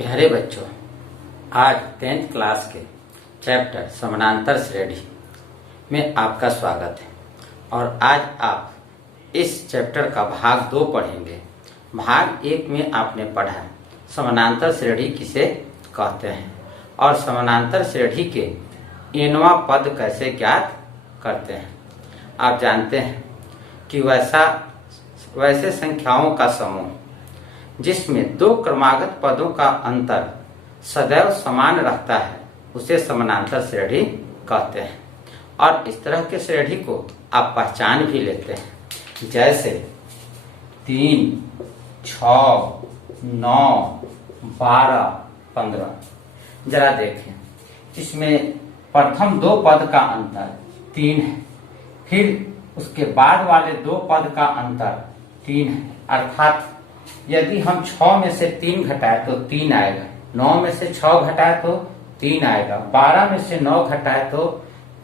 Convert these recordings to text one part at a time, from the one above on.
प्यारे बच्चों, आज 10th क्लास के चैप्टर समानांतर श्रेणी में आपका स्वागत है। और आज आप इस चैप्टर का भाग 2 पढ़ेंगे। भाग 1 में आपने पढ़ा समानांतर श्रेणी किसे कहते हैं और समानांतर श्रेणी के nवां पद कैसे ज्ञात करते हैं। आप जानते हैं कि वैसे संख्याओं का समूह जिसमें 2 क्रमागत पदों का अंतर सदैव समान रहता है उसे समानांतर श्रेणी कहते हैं। और इस तरह के श्रेणी को आप पहचान भी लेते हैं, जैसे 3, 6, 9, 12, 15। जरा देखें, इसमें प्रथम 2 पद का अंतर 3 है, फिर उसके बाद वाले 2 पद का अंतर 3 है। अर्थात यदि हम 6 में से 3 घटाए तो 3 आएगा, 9 में से 6 घटाए तो 3 आएगा, 12 में से 9 घटाए तो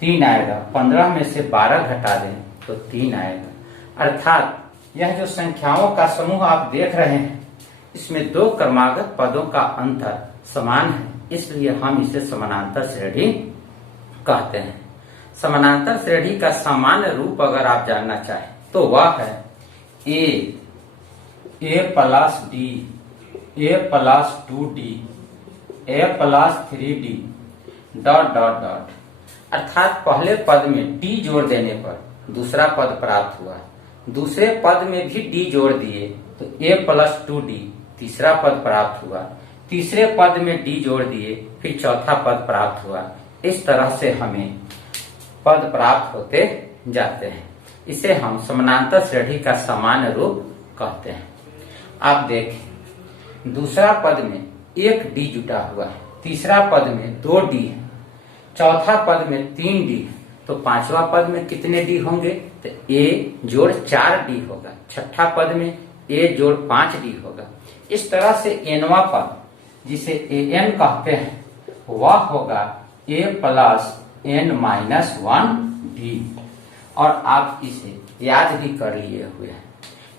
3 आएगा, 15 में से 12 घटा दें तो 3 आएगा। अर्थात यह जो संख्याओं का समूह आप देख रहे हैं, इसमें 2 क्रमागत पदों का अंतर समान है, इसलिए हम इसे समानांतर श्रेणी कहते हैं। समानांतर श्रेणी का सामान्य रूप अगर आप जानना चाहें तो वह है a plus d, a plus 2d, a plus 3d dot dot dot. अर्थात पहले पद में d जोड़ देने पर दूसरा पद प्राप्त हुआ, दूसरे पद में भी d जोड़ दिए तो a प्लस 2d तीसरा पद प्राप्त हुआ, तीसरे पद में d जोड़ दिए फिर चौथा पद प्राप्त हुआ। इस तरह से हमें पद प्राप्त होते जाते हैं। इसे हम समानांतर श्रेणी का सामान्य रूप कहते हैं। आप देखें, दूसरा पद में 1 डी जुटा हुआ है, तीसरा पद में 2 डी है, चौथा पद में 3 डी है, तो पांचवा पद में कितने डी होंगे? तो a जोड़ 4 डी होगा, छठा पद में a जोड़ 5 डी होगा। इस तरह से nवां पद जिसे an कहते हैं वह होगा a plus n minus 1 D. और आप इसे याद भी कर लिए हुए हैं।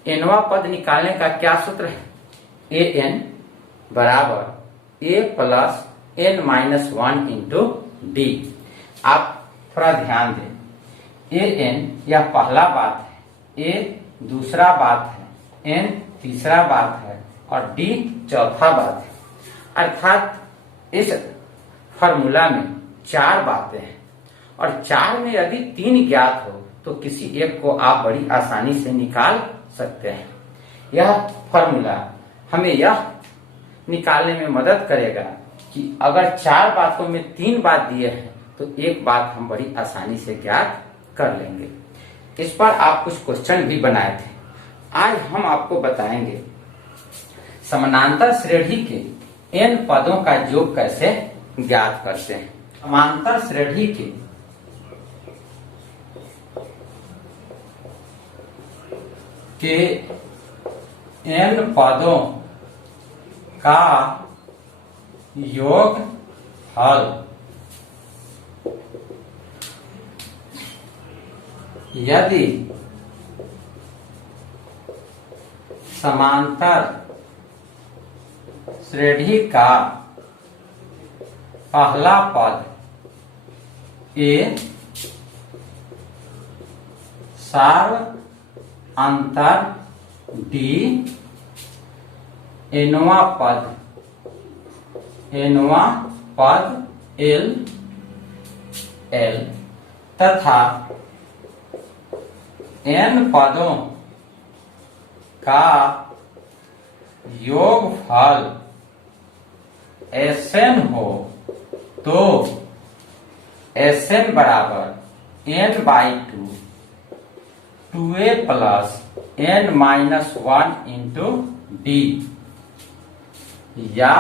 nवां पद निकालने का क्या सूत्र है? an बराबर a plus n minus 1 into D. आप थोड़ा ध्यान दें, an यह पहला बात है, a दूसरा बात है, n तीसरा बात है और d चौथा बात है। अर्थात इस फॉर्मूला में 4 बातें हैं और 4 में यदि 3 ज्ञात हो तो किसी एक को आप बड़ी आसानी से निकाल सकते हैं। यह फॉर्मूला हमें यह निकालने में मदद करेगा कि अगर 4 बातों में 3 बात दिए हैं तो एक बात हम बड़ी आसानी से ज्ञात कर लेंगे। इस पर आप कुछ क्वेश्चन भी बनाए थे। आज हम आपको बताएंगे समानांतर श्रेणी के n पदों का योग कैसे ज्ञात करते हैं। समानांतर श्रेणी के n पदों का योग हल यदि समांतर श्रेणी का पहला पद a सार्व अंतर d, nवां पद l तथा n पदों का योगफल Sn हो तो Sn बराबर n/2 2a plus n minus 1 into D, या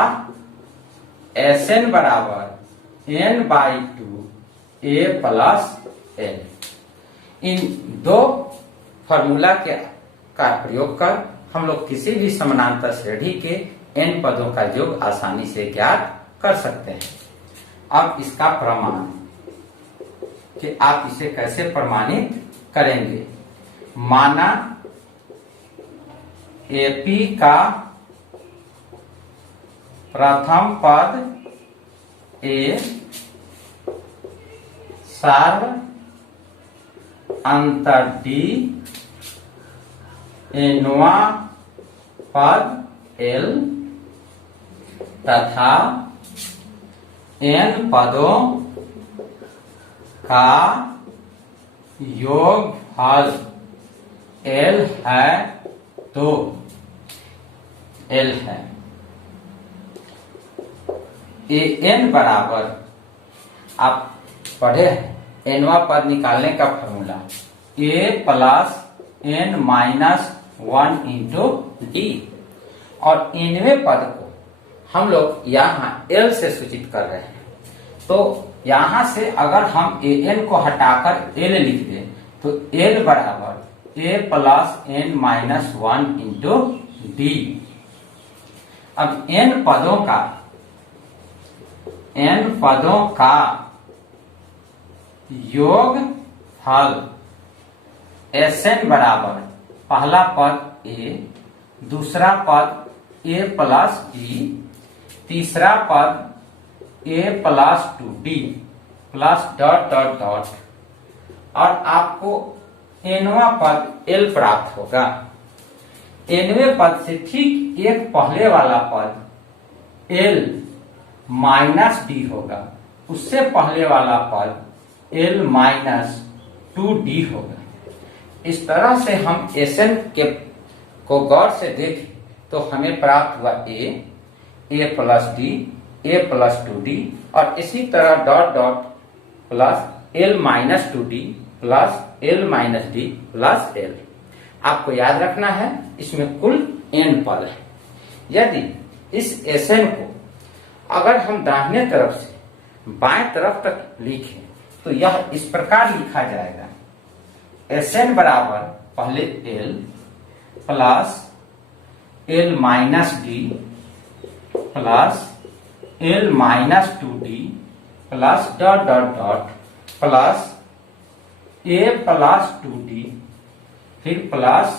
Sn बराबर n/2 a plus n। In 2 formula का प्रयोग कर हम लोग किसी भी समानांतर श्रेणी के n पदों का योग आसानी से ज्ञात कर सकते हैं। अब इसका प्रमाण कि आप इसे कैसे प्रमाणित करेंगे। माना एपी का प्रथम पद ए सार्व अंतर डी एनवा पद एल तथा एन पदों का योगफल एल है तो एल है ए एन बराबर, आप पढ़े हैं एनवा पद निकालने का formula A plus N minus 1 into D, और इनवे पद को हम लोग यहाँ एल से सूचित कर रहे हैं। तो यहां से अगर हम ए एन को हटाकर एल लिख दें तो एल बराबर A plus N minus 1 into D. अब एन पदों का योग हल एस एन बराबर पहला पद ए, दूसरा पद ए प्लस डी, तीसरा पद A plus 2d plus dot dot dot, और आपको एनवा पद एल प्राप्त होगा। एनवे पद से ठीक एक पहले वाला पद एल माइनस डी होगा, उससे पहले वाला पद एल माइनस 2d होगा। इस तरह से हम एसएन को गौर से देखें तो हमें प्राप्त हुआ ए प्लस डी, ए प्लस 2d, और इसी तरह dot dot plus L minus 2d plus L minus D plus L. आपको याद रखना है इसमें कुल n पद है। यदि इस एसएन को अगर हम दाहिने तरफ से बाएं तरफ तक लिखें तो यह इस प्रकार लिखा जाएगा, एसएन बराबर पहले L plus L minus D plus L minus 2d plus dot dot dot plus A plus 2d, फिर plus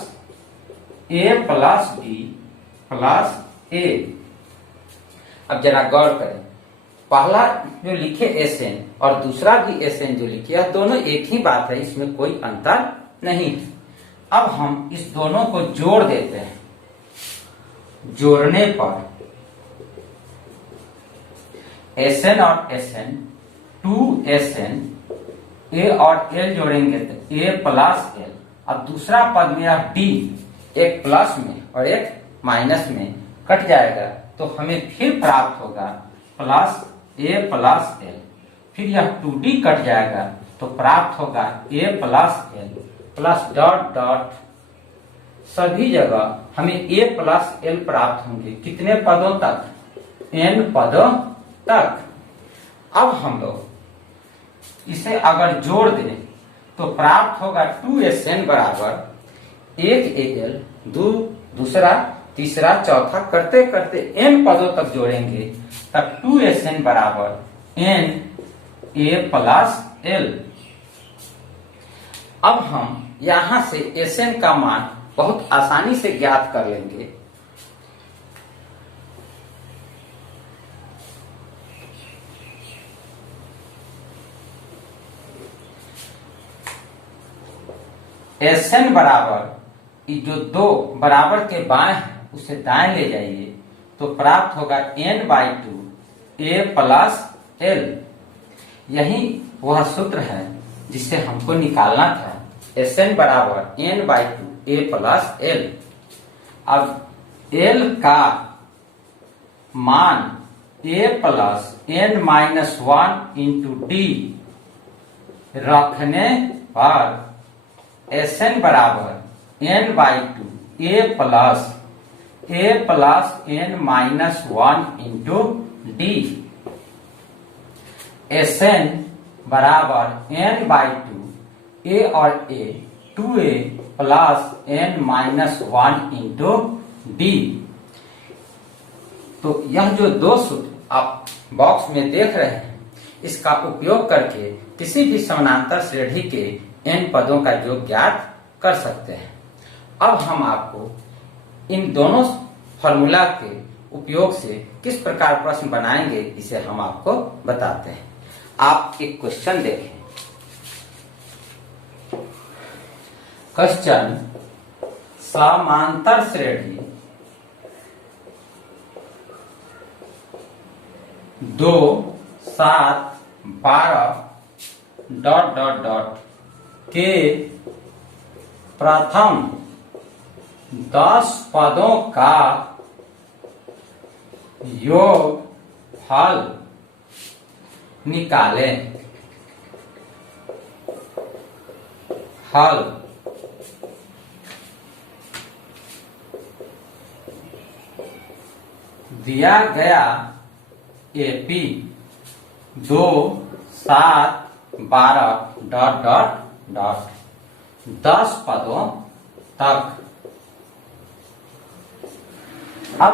A plus D plus A. अब जरा गौर करें, पहला जो लिखे एसएन और दूसरा भी एसएन जो लिखे, यह दोनों एक ही बात है, इसमें कोई अंतर नहीं है। अब हम इस दोनों को जोड़ देते हैं। जोड़ने पर एसएन और एसएन 2SN, ए और एल जोड़ेंगे तो ए प्लस एल। अब दूसरा पद में यह डी एक प्लस में और एक माइनस में कट जाएगा तो हमें फिर प्राप्त होगा प्लस ए प्लस एल, फिर यह 2d कट जाएगा तो प्राप्त होगा A plus L plus dot dot. सभी जगह हमें ए प्लस एल प्राप्त होंगे, कितने पदों तक? n पदों तक। अब हम लोग इसे अगर जोड़ दें तो प्राप्त होगा 2SN बराबर एक AL, दूसरा तीसरा चौथा करते करते n पदों तक जोड़ेंगे तब 2SN बराबर n a प्लस एल। अब हम यहां से SN का मान बहुत आसानी से ज्ञात कर लेंगे। SN बराबर जो दो बराबर के बाएं हैं उसे दाएं ले जाइए तो प्राप्त होगा n/2 a प्लस एल। यही वह सूत्र है जिसे हमको निकालना था। SN बराबर n/2 a प्लस एल। अब l का मान a plus n minus 1 into D रखने पर SN बराबर n/2 a plus n minus 1 into D. SN बराबर n/2 a और a 2a plus n minus 1 into D. तो यह जो दो सूत्र आप बॉक्स में देख रहे हैं इसका उपयोग करके किसी भी समानांतर श्रेणी के n पदों का योग ज्ञात कर सकते हैं। अब हम आपको इन दोनों फॉर्मूला के उपयोग से किस प्रकार प्रश्न बनाएंगे इसे हम आपको बताते हैं। आप एक क्वेश्चन देखें। क्वेश्चन, समांतर श्रेणी 2, 7, 12 ... के प्रथम 10 पदों का योगफल निकालें। हल। दिया गया एपी 2, 7, 12 ... 10 पदों तक। अब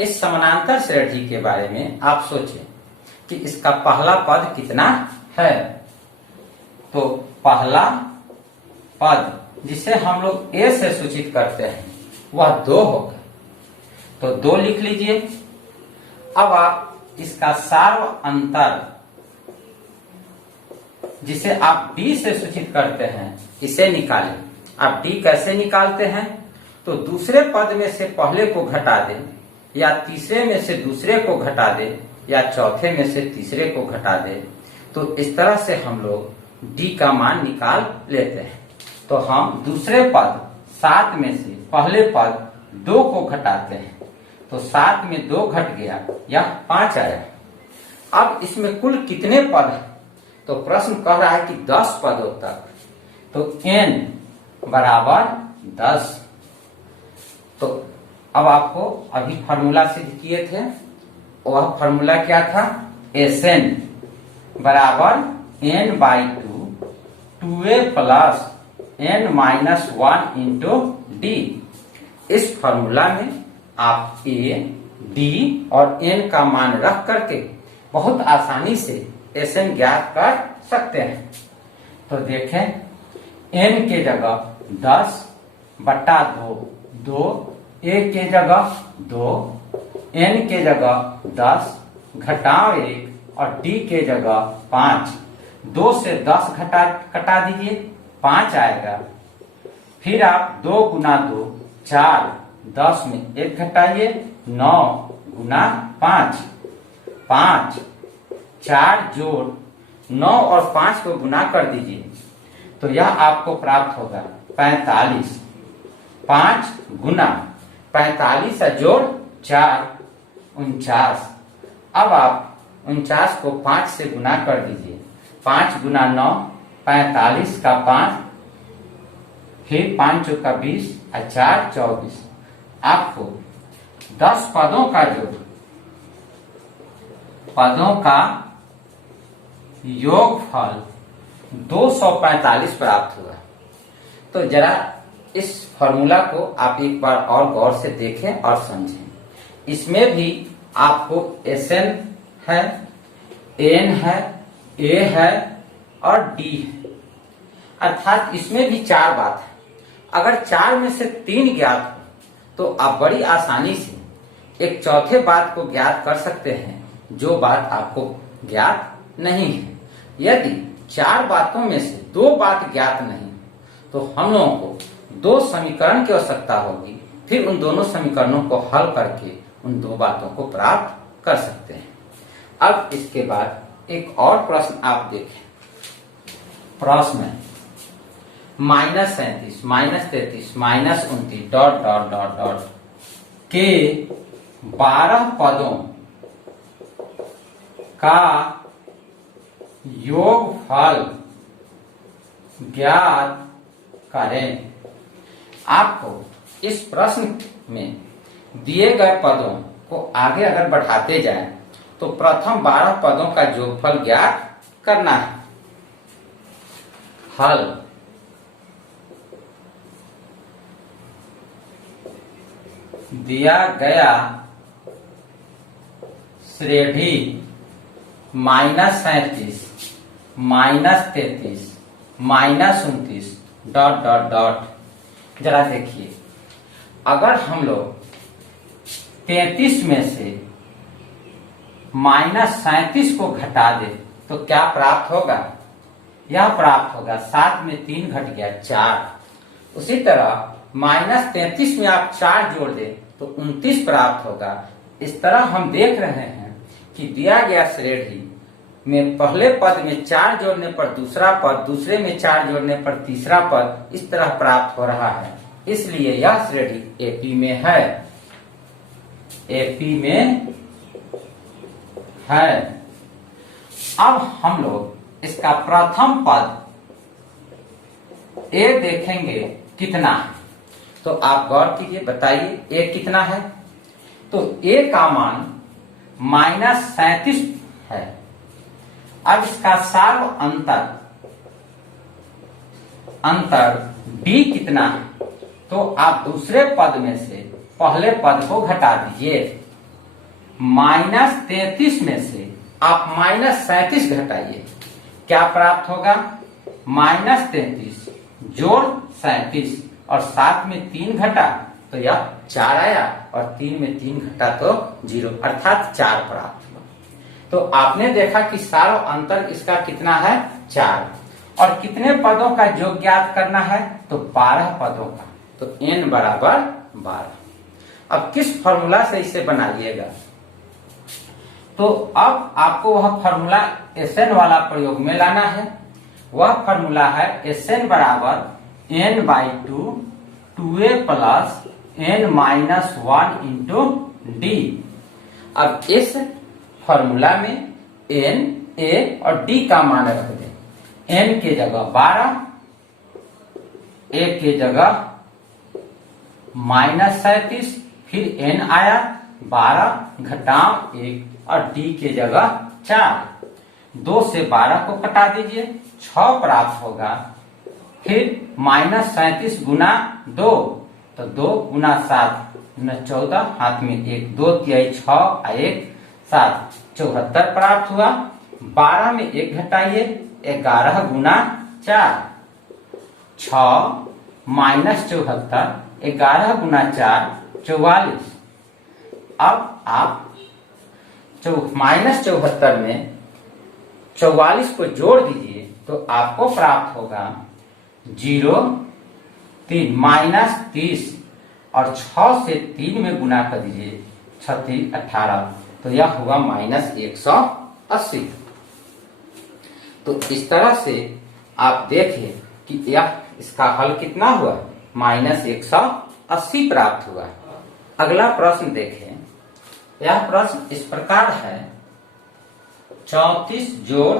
इस समानांतर श्रेणी के बारे में आप सोचें कि इसका पहला पद कितना है। तो पहला पद जिसे हम लोग ए से सूचित करते हैं वह 2 होगा, तो 2 लिख लीजिए। अब आप इसका सार्व अंतर जिसे आप डी से सूचित करते हैं इसे निकालें। आप डी कैसे निकालते हैं? तो दूसरे पद में से पहले को घटा दें, या तीसरे में से दूसरे को घटा दें, या चौथे में से तीसरे को घटा दें। तो इस तरह से हम लोग डी का मान निकाल लेते हैं। तो हम दूसरे पद 7 में से पहले पद 2 को घटाते हैं, तो 7 में 2 घट गया, यह 5 आया। अब इसमें कुल कितने पद हैं? तो प्रश्न कह रहा है कि 10 पदों तक, तो n बराबर 10। तो अब आपको अभी फार्मूला सिद्ध किए थे, वह फार्मूला क्या था? Sn बराबर n/2 2a plus n minus 1 into D. इस फार्मूला में आप a, d और n का मान रख करके बहुत आसानी से Sn ज्ञात कर सकते हैं। तो देखें, n के जगह 10 बटा 2, 2, a के जगह 2, n के जगह 10 घटाओ 1 और d के जगह 5। 2 से 10 कटा दीजिए, 5 आएगा। फिर आप 2 गुना 2 4, 10 में 1 घटाइए, 9 गुना 5, 5, 4 जोड़ 9 और 5 को गुना कर दीजिए, तो यह आपको प्राप्त होगा 45। 5 गुना 45 जोड़ 4 49। अब आप 49 को 5 से गुना कर दीजिए, 5 गुना 9 45 का 5, फिर 5 चौका 20 और 4 24। आपको 10 पदों का जोड़, पदों का योगफल 245 प्राप्त हुआ। तो जरा इस फॉर्मूला को आप एक बार और गौर से देखें और समझें। इसमें भी आपको Sn है, n है, a है और d है, अर्थात इसमें भी 4 बात है। अगर 4 में से 3 ज्ञात हो तो आप बड़ी आसानी से एक चौथे बात को ज्ञात कर सकते हैं, जो बात आपको ज्ञात नहीं है। यदि 4 बातों में से 2 बात ज्ञात नहीं तो हम लोगों को 2 समीकरण की आवश्यकता होगी, फिर उन दोनों समीकरणों को हल करके उन 2 बातों को प्राप्त कर सकते हैं। अब इसके बाद एक और प्रश्न आप देखें। प्रश्न है -37, -33, -29 ... के 12 पदों का योगफल ज्ञात करें। आपको इस प्रश्न में दिए गए पदों को आगे अगर बढ़ाते जाएं तो प्रथम 12 पदों का योगफल ज्ञात करना है। हल। दिया गया श्रेणी -37, -33, -29 ... जरा देखिए, अगर हम लोग 33 में से -37 को घटा दे तो क्या प्राप्त होगा? यह प्राप्त होगा 7 में 3 घट गया 4। उसी तरह -33 में आप 4 जोड़ दे तो 29 प्राप्त होगा। इस तरह हम देख रहे हैं कि दिया गया श्रेणी में पहले पद में 4 जोड़ने पर दूसरा पद, दूसरे में 4 जोड़ने पर तीसरा पद, इस तरह प्राप्त हो रहा है। इसलिए यह श्रेणी एपी में है, एपी में है। अब हम लोग इसका प्रथम पद ए देखेंगे कितना है। तो आप गौर कीजिए, बताइए ए कितना है। तो ए का मान -37 है। अब इसका सार्व अंतर डी कितना है? तो आप दूसरे पद में से पहले पद को घटा दीजिए। -33 में से आप -37 घटाइए, क्या प्राप्त होगा? -33 जोड़ 37 और 7 में 3 घटा तो यह 4 आया और 3 में 3 घटा तो 0 अर्थात 4 प्राप्त हुआ। तो आपने देखा कि सार्व अंतर इसका कितना है? 4। और कितने पदों का योग ज्ञात करना है? तो 12 पदों का। तो n बराबर 12। अब किस फॉर्मूला से इसे बनाइएगा? तो अब आपको वह फॉर्मूला Sn वाला प्रयोग में लाना है। वह फॉर्मूला है Sn बराबर n/2 2a plus n-1 into D. अब इस फॉर्मूला में n, a और d का मान रख दें। n के जगह 12, a के जगह -37, फिर n आया 12 घटाव 1 और d के जगह 4। 2 से 12 को कटा दीजिए, 6 प्राप्त होगा। फिर -37 गुना 2 तो 2 गुना 7 14, हाथ में 1, 2 तिहाई 6 1 7 74 प्राप्त हुआ। 12 में 1 घटाइए, 11 गुना 4 6 -74, 11 गुना 4 44। अब आप -74 में 44 को जोड़ दीजिए तो आपको प्राप्त होगा 0 3 -30 और 6 से 3 में गुना कर दीजिए 36 18 तो यह हुआ -180। तो इस तरह से आप देखिए कि यह इसका हल कितना हुआ? -180 प्राप्त हुआ। अगला प्रश्न देखें। यह प्रश्न इस प्रकार है, 34 जोड़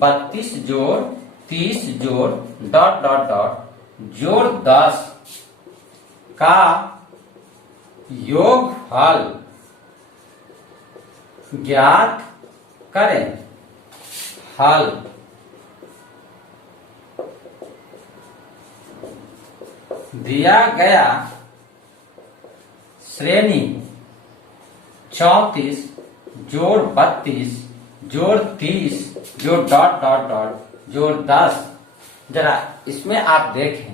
32 जोड़ 30 जोड़ ... जोड़ 10 का योगफल ज्ञात करें। हल। दिया गया श्रेणी 34 जोड़ 32 जोड़ 30 जोड़ ... जोड़ 10। जरा इसमें आप देखें,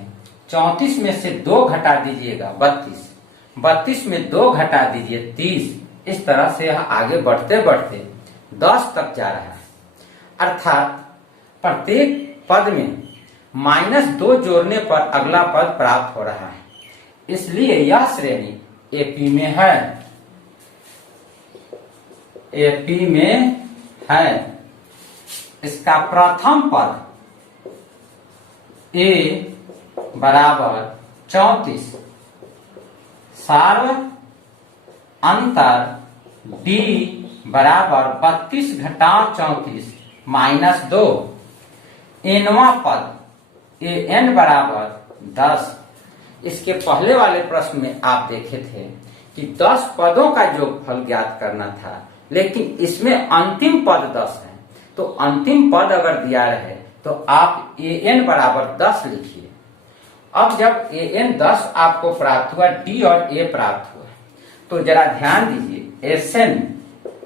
34 में से 2 घटा दीजिएगा 32 में 2 घटा दीजिए 30। इस तरह से यह आगे बढ़ते बढ़ते 10 तक जा रहा है। अर्थात प्रत्येक पद में -2 जोड़ने पर अगला पद प्राप्त हो रहा है। इसलिए यह श्रेणी एपी में है, एपी में है। इसका प्रथम पद ए बराबर 34, सार्व अंतर डी बराबर 32 घटाव 34 -2। एनवा पद एन बराबर 10। इसके पहले वाले प्रश्न में आप देखे थे कि 10 पदों का योगफल ज्ञात करना था, लेकिन इसमें अंतिम पद 10 है। तो अंतिम पद अगर दिया रहे तो आप एन बराबर 10 लिखिए। अब जब एन 10 आपको प्राप्त हुआ, डी और ए प्राप्त हुआ, तो जरा ध्यान दीजिए, एसएन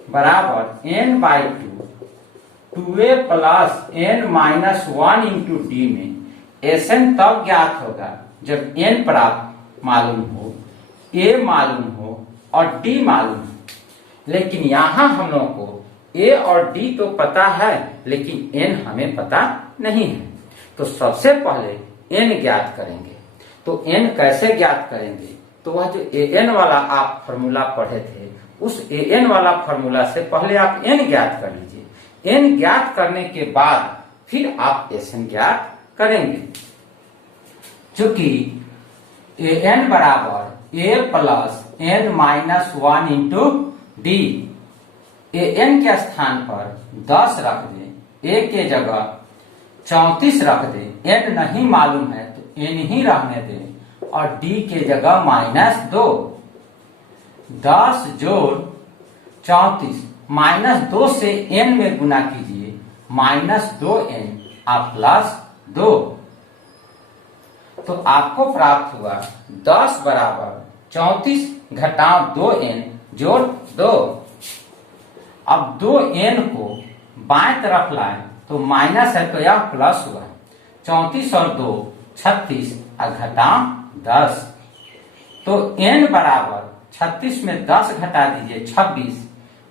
बराबर n/2 2a plus n-1 into D में एसएन तब ज्ञात होगा जब n प्राप्त मालूम हो, a मालूम हो और डी मालूम है, लेकिन यहां हम लोगों को ए और डी तो पता है लेकिन एन हमें पता नहीं है। तो सबसे पहले एन ज्ञात करेंगे। तो एन कैसे ज्ञात करेंगे? तो वह जो ए एन वाला आप फॉर्मूला पढ़े थे, उस ए एन वाला फॉर्मूला से पहले आप एन ज्ञात कर लीजिए। एन ज्ञात करने के बाद फिर आप एस एन ज्ञात करेंगे। चूंकि ए एन बराबर A plus N minus 1 into D, A N के स्थान पर 10 रख दे, ए के जगह 34 रख दे, एन नहीं मालूम है तो एन ही रहने दे, और डी के जगह -2, 10 जोड़ 34 -2 से एन में गुना कीजिए, -2n आप +2। तो आपको प्राप्त हुआ 10 बराबर 34 घटाव 2n जोड़ 2। अब 2n को बाएं तरफ लाए तो माइनस है तो यह प्लस हुआ। 34 और 2 36 और घटाव 10। तो n बराबर 36 में 10 घटा दीजिए 26,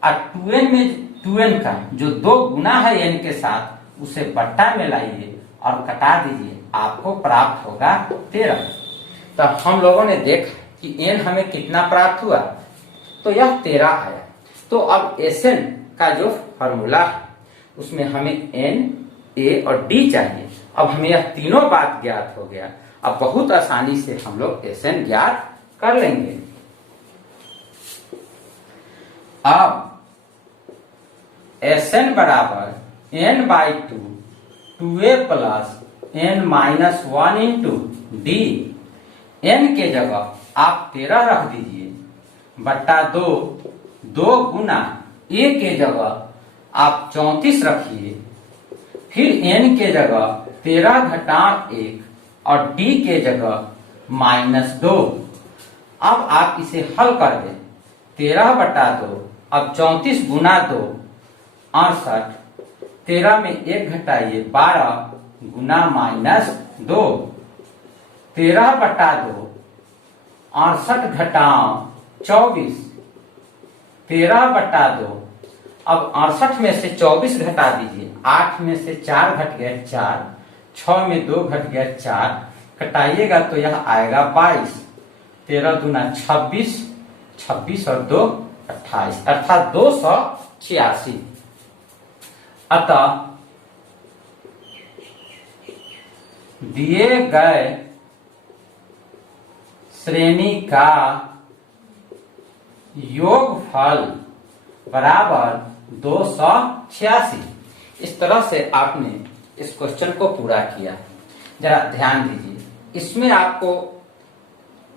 और 2n में 2n का जो 2 गुना है n के साथ उसे बट्टा में लाइए और कटा दीजिए, आपको प्राप्त होगा 13। तो हम लोगों ने देखा कि n हमें कितना प्राप्त हुआ, तो यह 13 आया। तो अब Sn का जो फॉर्मूला है उसमें हमें n, a और d चाहिए। अब हमें यह तीनों बात ज्ञात हो गया। अब बहुत आसानी से हम लोग Sn ज्ञात कर लेंगे। अब Sn बराबर n/2 2a plus n-1 into D, n के जगह आप 13 रख दीजिए, बट्टा 2 गुना a के जगह आप 34 रखिए, फिर n के जगह 13 घटाव 1 और d के जगह -2। अब आप इसे हल कर दें, 13/2, अब 34 गुना 2 68, 13 में 1 घटाइए 12 गुना -2, 13/2 68 घटाव 24, 13/2। अब 68 में से 24 घटा दीजिए, 8 में से 4 घट गए 4, 6 में 2 घट गया 4, कटाइएगा तो यह आएगा 22, 13 दूना 26, 26 और 2 28, अर्थात 286। अतः दिए गए श्रेणी का योगफल बराबर 286। इस तरह से आपने इस क्वेश्चन को पूरा किया। जरा ध्यान दीजिए, इसमें आपको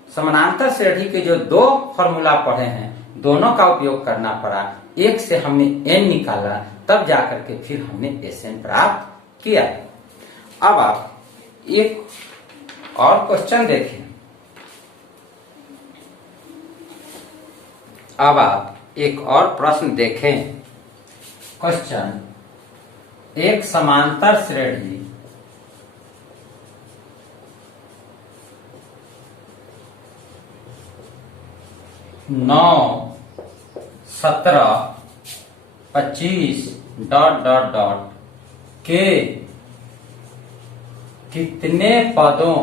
समानांतर श्रेणी के जो 2 फॉर्मूला पढ़े हैं दोनों का उपयोग करना पड़ा। एक से हमने n निकाला, तब जाकर के फिर हमने Sn प्राप्त किया। अब आप एक और क्वेश्चन देखें। अब आप एक और प्रश्न देखें। क्वेश्चन, एक समांतर श्रेणी नौ 17 25 ... के कितने पदों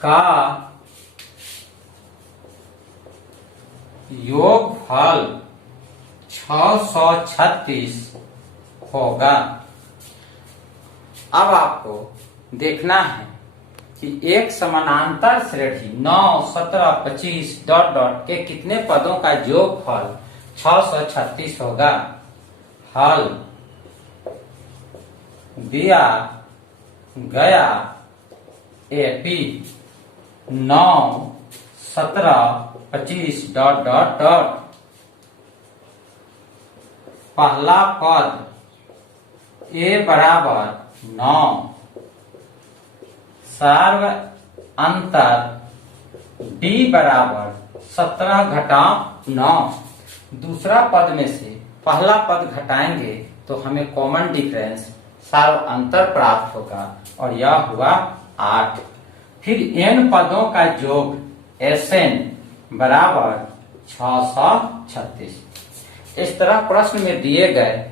का योगफल 636 होगा। अब आपको देखना है कि एक समानांतर श्रेणी 9 17 25 ... के कितने पदों का योगफल 636 होगा। हल दिया गया एपी 9 17 25 ... पहला पद ए बराबर 9, सार्व अंतर डी बराबर 17 घटाव 9। दूसरा पद में से पहला पद घटाएंगे तो हमें कॉमन डिफरेंस सार्व अंतर प्राप्त होगा, और यह हुआ 8। फिर n पदों का योग Sn बराबर 636। इस तरह प्रश्न में दिए गए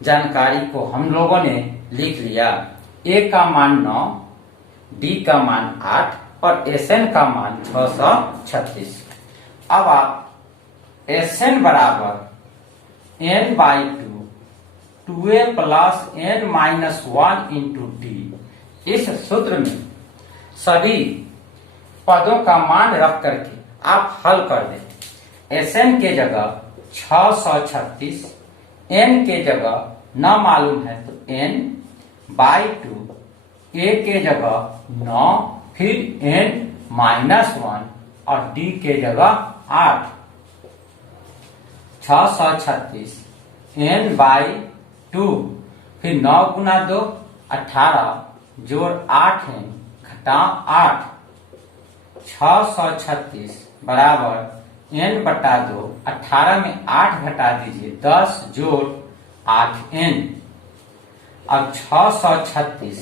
जानकारी को हम लोगों ने लिख लिया। ए का मान 9, डी का मान 8 और एसएन का मान 636। अब आप एसएन बराबर n/2 2a plus n-1 into D, इस सूत्र में सभी पदों का मान रख करके आप हल कर दें। एसएन के जगह 636, n के जगह न मालूम है तो n/2, a के जगह 9, फिर n-1 और d के जगह 8। 636 n/2, फिर 9 गुना 2 18 जोड़ 8 n घटा 8। 636 बराबर n/2, 18 में 8 घटा दीजिए 10 जोड़ 8n। अब 636,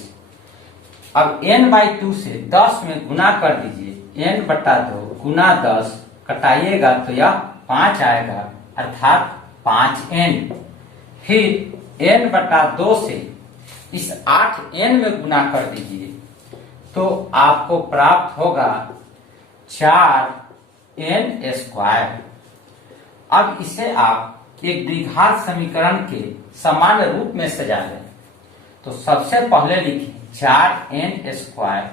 अब n/2 से 10 में गुना कर दीजिए, n/2 गुना 10 कटाइएगा तो यह 5 आएगा अर्थात 5n। फिर n/2 से इस 8n में गुना कर दीजिए तो आपको प्राप्त होगा 4n²। अब इसे आप एक द्विघात समीकरण के सामान्य रूप में सजा लें। तो सबसे पहले लिखें 4n²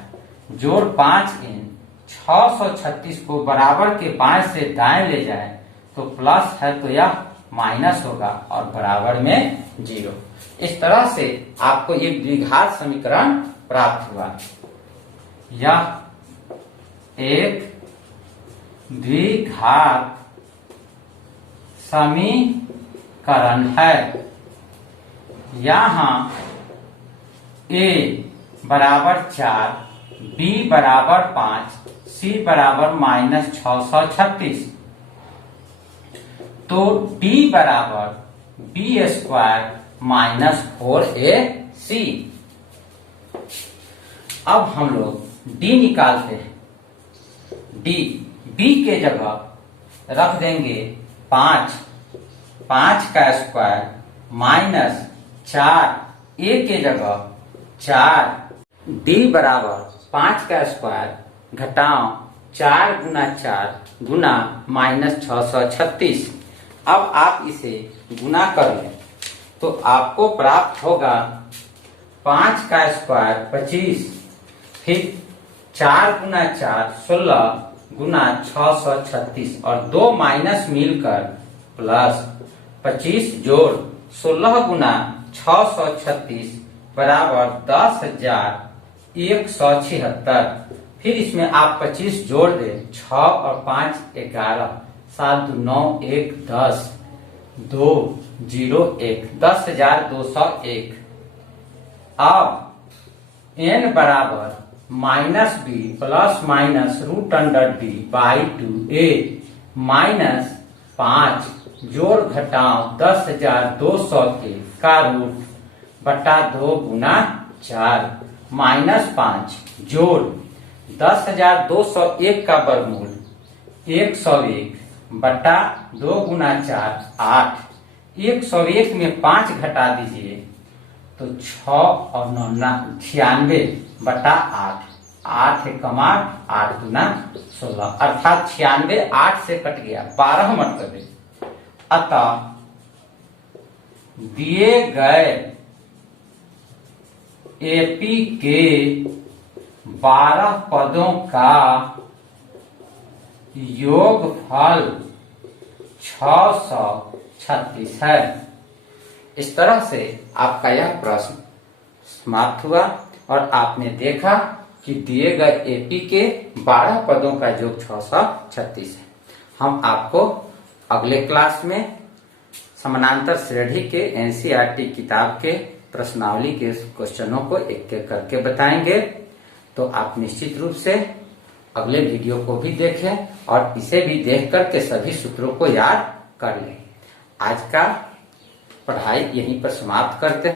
जोड़ 5n। 636 को बराबर के बाएं से दाएं ले जाए तो प्लस है तो यह माइनस होगा और बराबर में 0। इस तरह से आपको एक द्विघात समीकरण प्राप्त हुआ। यह एक द्विघात समीकरण है। यहाँ a बराबर 4, b बराबर 5, c बराबर -636। तो d बराबर b² -4ac। अब हम लोग d निकालते हैं। d b के जगह रख देंगे 5, 5 का स्क्वायर माइनस 4, a के जगह 4, d बराबर 5 का स्क्वायर घटाओ 4 गुना 4 गुना -636। अब आप इसे गुना कर लें तो आपको प्राप्त होगा 5 का स्क्वायर 25, फिर 4 गुना 4 16 गुना 636 और 2 माइनस मिलकर प्लस 25 जोड़ 16 गुना 636 बराबर 10,176। फिर इसमें आप 25 जोड़ दें, 6 और 5 11, 7 2 9 1 10, 2 0 1, 10,201। अब n बराबर -b plus minus √d/2a minus 5 जोड़ घटाओ 10,200 के का रूट बटा 2 गुना 4 माइनस 5 जोड़ 10,201 का वर्गमूल 101 बटा 2 गुना 4 8। 101 में 5 घटा दीजिए तो 6 और 9 96 बटा 8। 8 है कम 8 गुना 16 अर्थात 96 8 से कट गया 12 मतलब। अतः दिए गए एपी के 12 पदों का योगफल 636 है। इस तरह से आपका यह प्रश्न समाप्त हुआ और आपने देखा कि दिए गए एपी के 12 पदों का योग 636 है। हम आपको अगले क्लास में समानांतर श्रेणी के एनसीईआरटी किताब के प्रश्नावली के क्वेश्चनों को एक एक करके बताएंगे। तो आप निश्चित रूप से अगले वीडियो को भी देखें और इसे भी देख करके सभी सूत्रों को याद कर लें। आज का पढ़ाई यहीं पर समाप्त करते हैं।